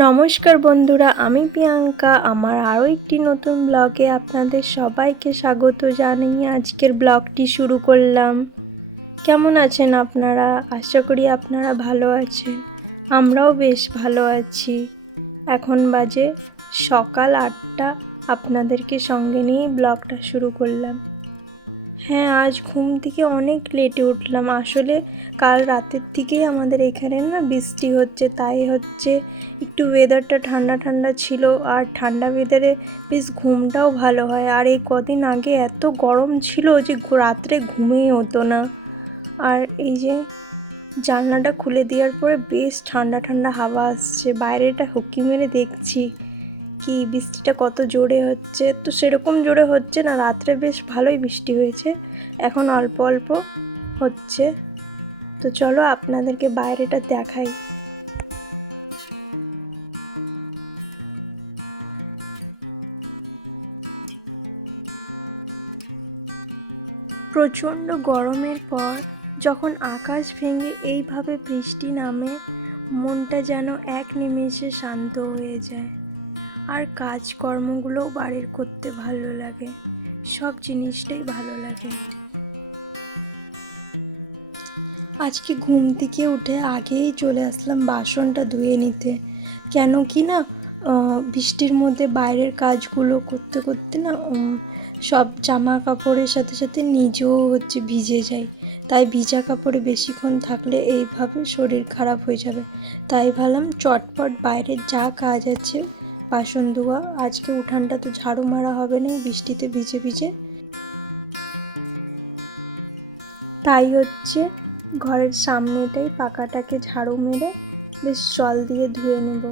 নমস্কার বন্ধুরা, আমি প্রিয়াঙ্কা। আমার আরও একটি নতুন ব্লগে আপনাদের সবাইকে স্বাগত জানিয়ে আজকের ব্লগটি শুরু করলাম। কেমন আছেন আপনারা? আশা করি আপনারা ভালো আছেন। আমরাও বেশ ভালো আছি। এখন বাজে সকাল 8টা। আপনাদেরকে সঙ্গে নিয়েই ব্লগটা শুরু করলাম। হ্যাঁ, আজ ঘুম থেকে অনেক লেটে উঠলাম। আসলে কাল রাতের থেকেই আমাদের এখানে না বৃষ্টি হচ্ছে, তাই হচ্ছে একটু ওয়েদারটা ঠান্ডা ঠান্ডা ছিল। আর ঠান্ডা ওয়েদারে বেশ ঘুমটাও ভালো হয়। আর এই কদিন আগে এত গরম ছিল যে রাত্রে ঘুমিয়ে হতো না। আর এই যে জানলাটা খুলে দেওয়ার পরে বেশ ঠান্ডা ঠান্ডা হাওয়া আসছে। বাইরেটা হুকি মেরে দেখছি কি বৃষ্টিটা কত জোরে হচ্ছে। তো সেরকম জোরে হচ্ছে না, রাত্রে বেশ ভালোই বৃষ্টি হয়েছে, এখন অল্প অল্প হচ্ছে। তো চলো আপনাদেরকে বাইরেটা দেখাই। প্রচণ্ড গরমের পর যখন আকাশ ভেঙে এইভাবে বৃষ্টি নামে, মনটা যেন এক নিমেষে শান্ত হয়ে যায়। আর কাজকর্মগুলোও বাড়ির করতে ভালো লাগে, সব জিনিসটাই ভালো লাগে। আজকে ঘুম থেকে উঠে আগেই চলে আসলাম বাসনটা ধুয়ে নিতে। কেন কি না, বৃষ্টির মধ্যে বাইরের কাজগুলো করতে করতে না সব জামা কাপড়ের সাথে সাথে নিজেও ভিজে যাই। তাই ভিজা কাপড়ে বেশিক্ষণ থাকলে এইভাবে শরীর খারাপ হয়ে যাবে। তাই ভাবলাম চটপট বাইরের যা কাজ আছে, বাসন ধোয়া, আজকে উঠানটা তো ঝাড়ু মারা হবে না বৃষ্টিতে ভিজে ভিজে, তাই ঘরের সামনেটাই পাকাটাকে ঝাড়ু মেরে বেশ জল দিয়ে ধুয়ে নেব।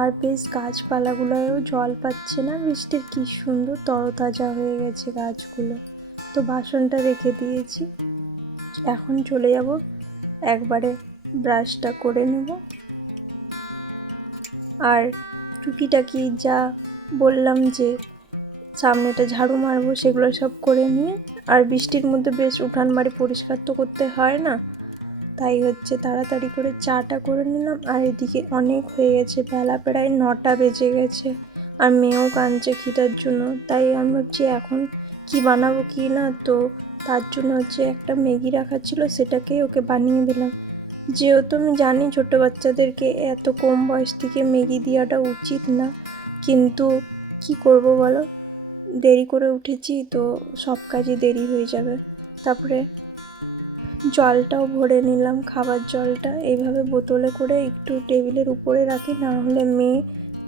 আর বেশ গাছপালাগুলোও জল পাচ্ছে না, বৃষ্টির কী সুন্দর তরতাজা হয়ে গেছে গাছগুলো। তো বাসনটা রেখে দিয়েছি, এখন চলে যাব একবারে ব্রাশটা করে নেব। আর টুকিটাকি যা বললাম যে সামনেটা ঝাড়ু মারবো, সেগুলো সব করে নিয়ে, আর বৃষ্টির মধ্যে বেশ উঠান বাড়ি পরিষ্কার তো করতে হয় না, তাই তাড়াতাড়ি করে চাটা করে নিলাম। আর এদিকে অনেক হয়ে গেছে, বেলা প্রায় 9টা বেজে গেছে। আর মেয়েও কাঁদছে খিদার জন্য, তাই আমি ভাবছি এখন কি বানাবো কি না। তো তার জন্য একটা ম্যাগি রাখা ছিল, সেটাকেই ওকে বানিয়ে দিলাম। যেহেতু আমি জানি ছোটো বাচ্চাদেরকে এত কম বয়স থেকে ম্যাগি দেওয়াটা উচিত না, কিন্তু কি করব বলো, দেরি করে উঠেছি তো সব কাজই দেরি হয়ে যাবে। তারপরে জলটাও ভরে নিলাম, খাবার জলটা এইভাবে বোতলে করে একটু টেবিলের উপরে রাখি, না হলে মেয়ে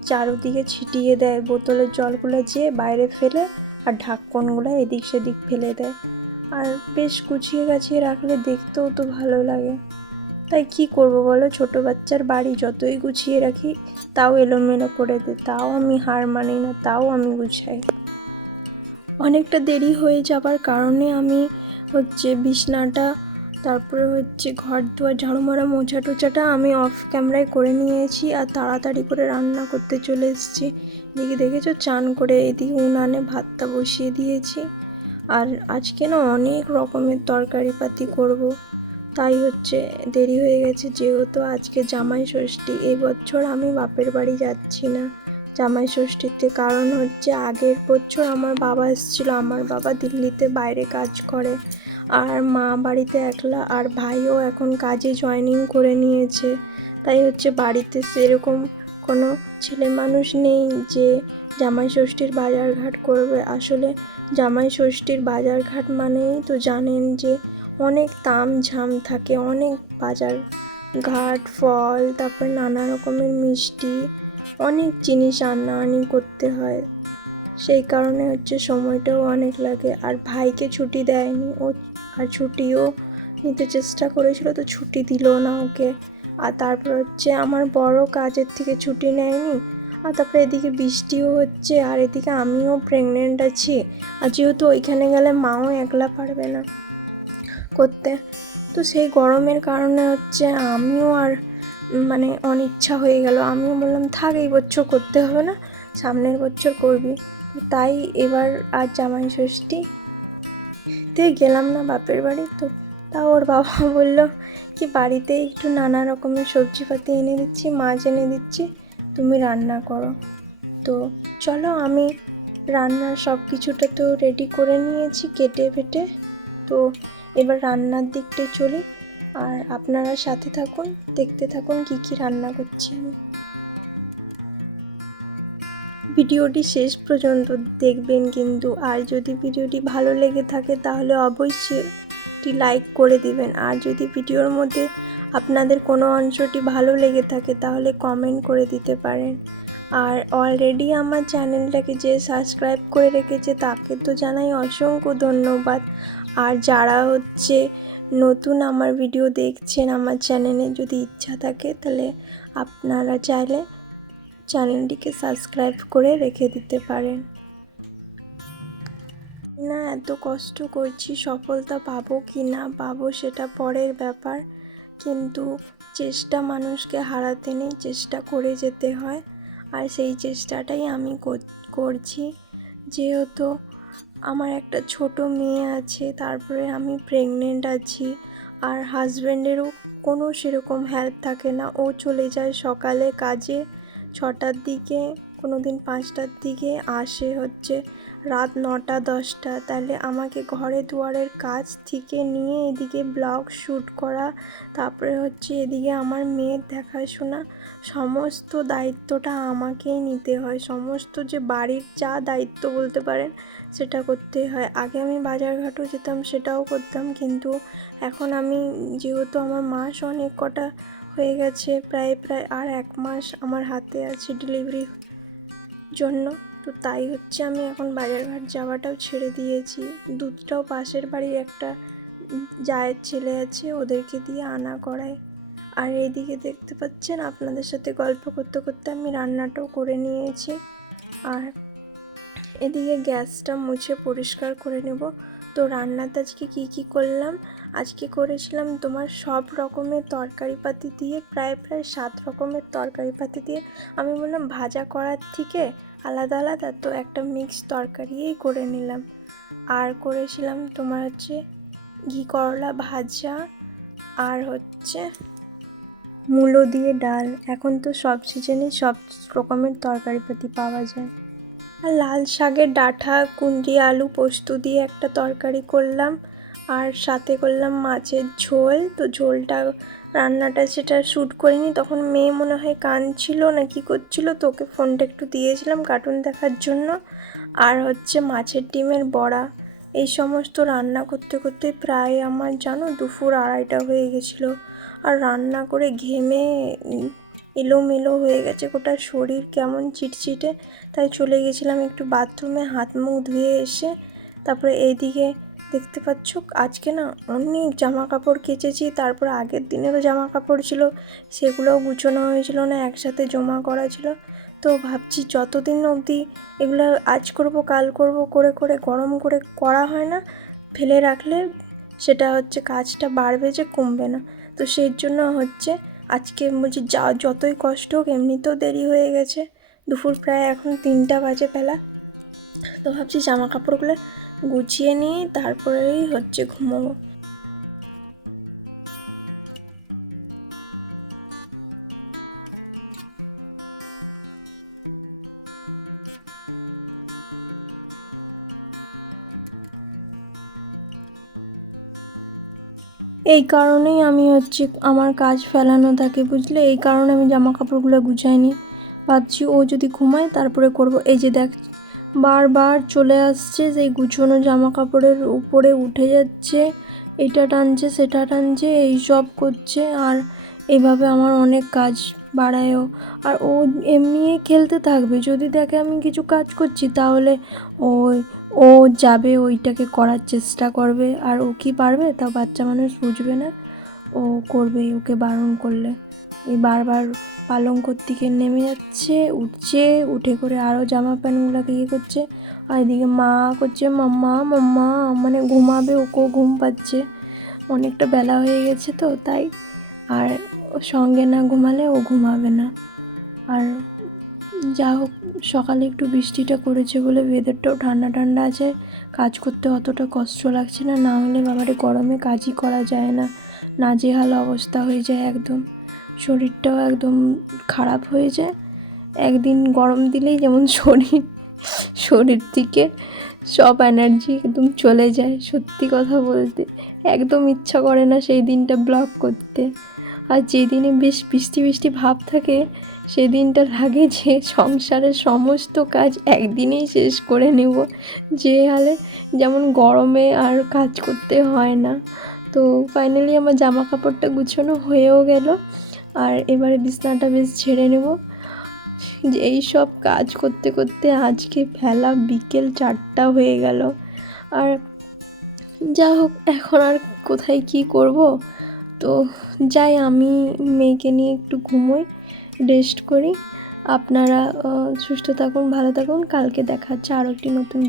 চারদিকে ছিটিয়ে দেয় বোতলের জলগুলো, যেয়ে বাইরে ফেলে আর ঢাকনগুলো এদিক সেদিক ফেলে দেয়। আর বেশ গুছিয়ে গাছিয়ে রাখলে দেখতেও তো ভালো লাগে। তাই কি করব বলো, ছোটো বাচ্চার বাড়ি যতই গুছিয়ে রাখি তাও এলোমেলো করে দেয়, তাও আমি হার মানি না, তাও আমি গুছাই। অনেকটা দেরি হয়ে যাবার কারণে আমি বিছনাটা, তারপরে ঘর দুয়ার ঝাড়ু মারা মোছা টোছাটা আমি অফ ক্যামেরায় করে নিয়েছি। আর তাড়াতাড়ি করে রান্না করতে চলে এসেছি। এদিকে দেখেছো চান করে এদিকে উনানে ভাতটা বসিয়ে দিয়েছি। আর আজকে না অনেক রকমের তরকারি পাতি করব, তাই দেরি হয়ে গেছে। যেহেতু আজকে জামাই ষষ্ঠী, এই বছর আমি বাপের বাড়ি যাচ্ছি না জামাই ষষ্ঠীতে, কারণ আগের বছর আমার বাবা এসেছিলো। আমার বাবা দিল্লিতে বাইরে কাজ করে, আর মা বাড়িতে একলা, আর ভাইও এখন কাজে জয়েনিং করে নিয়েছে। তাই বাড়িতে সেরকম কোনো ছেলে মানুষ নেই যে জামাই ষষ্ঠীর বাজারঘাট করবে। আসলে জামাই ষষ্ঠীর বাজারঘাট মানেই তো জানেন যে অনেক তামঝাম থাকে, অনেক বাজার ঘাট, ফল, তারপরে নানা রকমের মিষ্টি, অনেক জিনিস আনাআনি করতে হয়। সেই কারণে সময়টাও অনেক লাগে। আর ভাইকে ছুটি দেয়নি ও, আর ছুটিও নিতে চেষ্টা করেছিল তো ছুটি দিল না ওকে। আর তারপর আমার বড় কাজের থেকে ছুটি নেয়নি। আর তারপরে এদিকে বৃষ্টিও হচ্ছে, আর এদিকে আমিও প্রেগনেন্ট আছি। আর যেহেতু ওইখানে গেলে মাও একলা পারবে না করতে, তো সেই গরমের কারণে আমিও আর অনিচ্ছা হয়ে গেল। আমিও বললাম থাক, এই বছর করতে হবে না, সামনের বছর করবি। তাই এবার আর জামাই ষষ্ঠীতে গেলাম না বাপের বাড়ি। তো তাও ওর বাবা বলল কি বাড়িতে একটু নানা রকমের সবজিপাতি এনে দিচ্ছি, মাছ এনে দিচ্ছি, তো তুমি রান্না করো। তো চলো, আমি রান্নার সব কিছুটা তো রেডি করে নিয়েছি কেটে ফেটে। তো এবার রান্নার দিকটায় চলি, আর আপনারা সাথে থাকুন, দেখতে থাকুন কী কী রান্না করছি আমি। ভিডিওটি শেষ পর্যন্ত দেখবেন কিন্তু, আর যদি ভিডিওটি ভালো লেগে থাকে তাহলে অবশ্যই একটি লাইক করে দিবেন। আর যদি ভিডিওর মধ্যে আপনাদের কোনো অংশটি ভালো লেগে থাকে তাহলে কমেন্ট করে দিতে পারেন। আর অলরেডি আমার চ্যানেলটাকে যে সাবস্ক্রাইব করে রেখেছে তাকে তো জানাই অসংখ্য ধন্যবাদ। আর যারা নতুন আমার ভিডিও দেখছেন, আমার চ্যানেলে যদি ইচ্ছা থাকে তাহলে আপনারা চাইলে চ্যানেলটিকে সাবস্ক্রাইব করে রেখে দিতে পারেন। না, এত কষ্ট করছি, সফলতা পাবো কি না পাবো সেটা পরের ব্যাপার, কিন্তু চেষ্টা মানুষকে হারাতে নেই, চেষ্টা করে যেতে হয়। আর সেই চেষ্টাটাই আমি করছি। যেহেতু আমার একটা ছোট মেয়ে আছে, তারপরে আমি প্রেগনেন্ট আছি, আর হাজব্যান্ডেরও কোনো সেরকম হেল্প থাকে না। ও চলে যায় সকালে কাজে 6টার দিকে, কোনো দিন 5টার দিকে, আসে রাত 9টা 10টা। তাহলে আমাকে ঘরে দুয়ারের কাজ থেকে নিয়ে এদিকে ব্লগ শ্যুট করা, তারপরে এদিকে আমার মেয়ের দেখাশোনা, সমস্ত দায়িত্বটা আমাকেই নিতে হয়। সমস্ত যে বাড়ির যা দায়িত্ব বলতে পারেন সেটা করতেই হয়। আগে আমি বাজারঘাটও যেতাম, সেটাও করতাম, কিন্তু এখন আমি যেহেতু আমার মাস অনেক কটা হয়ে গেছে, প্রায় আর 1 মাস আমার হাতে আছে ডেলিভারির জন্য, তো তাই আমি এখন বাজারঘাট যাওয়াটাও ছেড়ে দিয়েছি। দুধটাও পাশের বাড়ির একটা জায়ের ছেলে আছে, ওদেরকে দিয়ে আনা করাই। আর এইদিকে দেখতে পাচ্ছেন, আপনাদের সাথে গল্প করতে করতে আমি রান্নাটাও করে নিয়েছি। আর এদিকে গ্যাসটা মুছে পরিষ্কার করে নেব। তো রান্নাতে আজকে কী করলাম, আজকে করেছিলাম তোমার সব রকমের তরকারিপাতি দিয়ে, প্রায় 7 রকমের তরকারিপাতি দিয়ে। আমি বললাম ভাজা করার থেকে আলাদা আলাদা, তো একটা মিক্স তরকারিই করে নিলাম। আর করেছিলাম তোমার ঘি করলা ভাজা, আর মূলো দিয়ে ডাল। এখন তো সব সিজনেই সব রকমের তরকারিপাতি পাওয়া যায়। আর লাল শাকের ডাঁটা, কুঁদরি, আলু পোস্ত দিয়ে একটা তরকারি করলাম, আর সাথে করলাম মাছের ঝোল। তো ঝোলটা রান্নাটা সেটা শ্যুট করিনি, তখন মেয়ে মনে হয় কাঁদছিল না কি করছিল, তো ওকে ফোনটা একটু দিয়েছিলাম কার্টুন দেখার জন্য। আর মাছের ডিমের বড়া। এই সমস্ত রান্না করতে করতে প্রায় আমার দুপুর 2:30টা হয়ে গেছিলো। আর রান্না করে ঘেমে এলোমেলো হয়ে গেছে, গোটা শরীর কেমন চিটচিটে। তাই চলে গেছিলাম একটু বাথরুমে, হাত মুখ ধুয়ে এসে তারপরে এইদিকে দেখতে পাচ্ছ আজকে অনেক জামা কাপড় কেচেছি। তারপর আগের দিনেরও জামা কাপড় ছিল, সেগুলোও গুছোনো হয়েছিল না, একসাথে জমা করা ছিল। তো ভাবছি যতদিন অবধি এগুলো আজ করব কাল করব করে করে গরম করে করা হয় না, ফেলে রাখলে সেটা কাজটা বাড়বে যে কমবে না। তো সেই জন্য আজকে বলছি যতই কষ্ট হোক, এমনিতেও দেরি হয়ে গেছে, দুপুর প্রায় এখন 3টা বাজে বেলা। তো ভাবছি জামা কাপড়গুলো গুছিয়ে নিয়ে তারপরেই ঘুমোবো। এই কারণেই আমি আমার কাজ ফেলানো থাকে, বুঝলে, এই কারণে আমি জামা কাপড়গুলো গুছাইনি। ভাবছি ও যদি ঘুমায় তারপরে করব। এই যে দেখ, বারবার চলে আসছে, সেই গুছানো জামা কাপড়ের উপরে উঠে যাচ্ছে, এটা টানছে সেটা টানছে, এই সব করছে। আর এইভাবে আমার অনেক কাজ বাড়ায়ও। আর ও এমনি খেলতে থাকবে, যদি দেখে আমি কিছু কাজ করছি তাহলে ও যাবে, ওইটাকে করার চেষ্টা করবে। আর ও কি পারবে, তা বাচ্চা মানুষ বুঝবে না, ও করবেই ওকে বারণ করলে। এই বারবার পালঙ্কর দিকে নেমে যাচ্ছে, উঠছে, উঠে করে আরও জামা প্যান্টগুলোকে করছে। আর এদিকে মা করছে মাম্মা মাম্মা, মানে ঘুমাবে, ওকেও ঘুম পাচ্ছে, অনেকটা বেলা হয়ে গেছে তো তাই। আর সঙ্গে না ঘুমালে ও ঘুমাবে না। আর যা হোক, সকালে একটু বৃষ্টিটা করেছে বলে ওয়েদারটাও ঠান্ডা ঠান্ডা আছে, কাজ করতে অতটা কষ্ট লাগছে না। না হলে বাবারে গরমে কাজই করা যায় না, নাজেহাল অবস্থা হয়ে যায়, একদম শরীরটাও একদম খারাপ হয়ে যায়। একদিন গরম দিলেই যেমন শরীর থেকে সব এনার্জি একদম চলে যায়। সত্যি কথা বলতে একদম ইচ্ছা করে না সেই দিনটা ব্লগ করতে। আর যেদিনে বেশ বৃষ্টি বৃষ্টি ভাব থাকে সেদিনটা লাগে যে সংসারের সমস্ত কাজ একদিনেই শেষ করে নেব, যে হালে যেমন গরমে আর কাজ করতে হয় না। তো ফাইনালি আমার জামা কাপড়টা গুছানো হয়েও গেল, আর এবারে বিছানাটা বেশ ঝেড়ে নেব। যে এই সব কাজ করতে করতে আজকে বেলা বিকেল 4টা হয়ে গেল। আর যা হোক, এখন আর কোথায় কি করব, তো যাই আমি মেয়েকে নিয়ে একটু ঘুমোই, রেস্ট করি। আপনারা সুস্থ থাকুন, ভালো থাকুন। কালকে দেখা হচ্ছে আরও একটি নতুন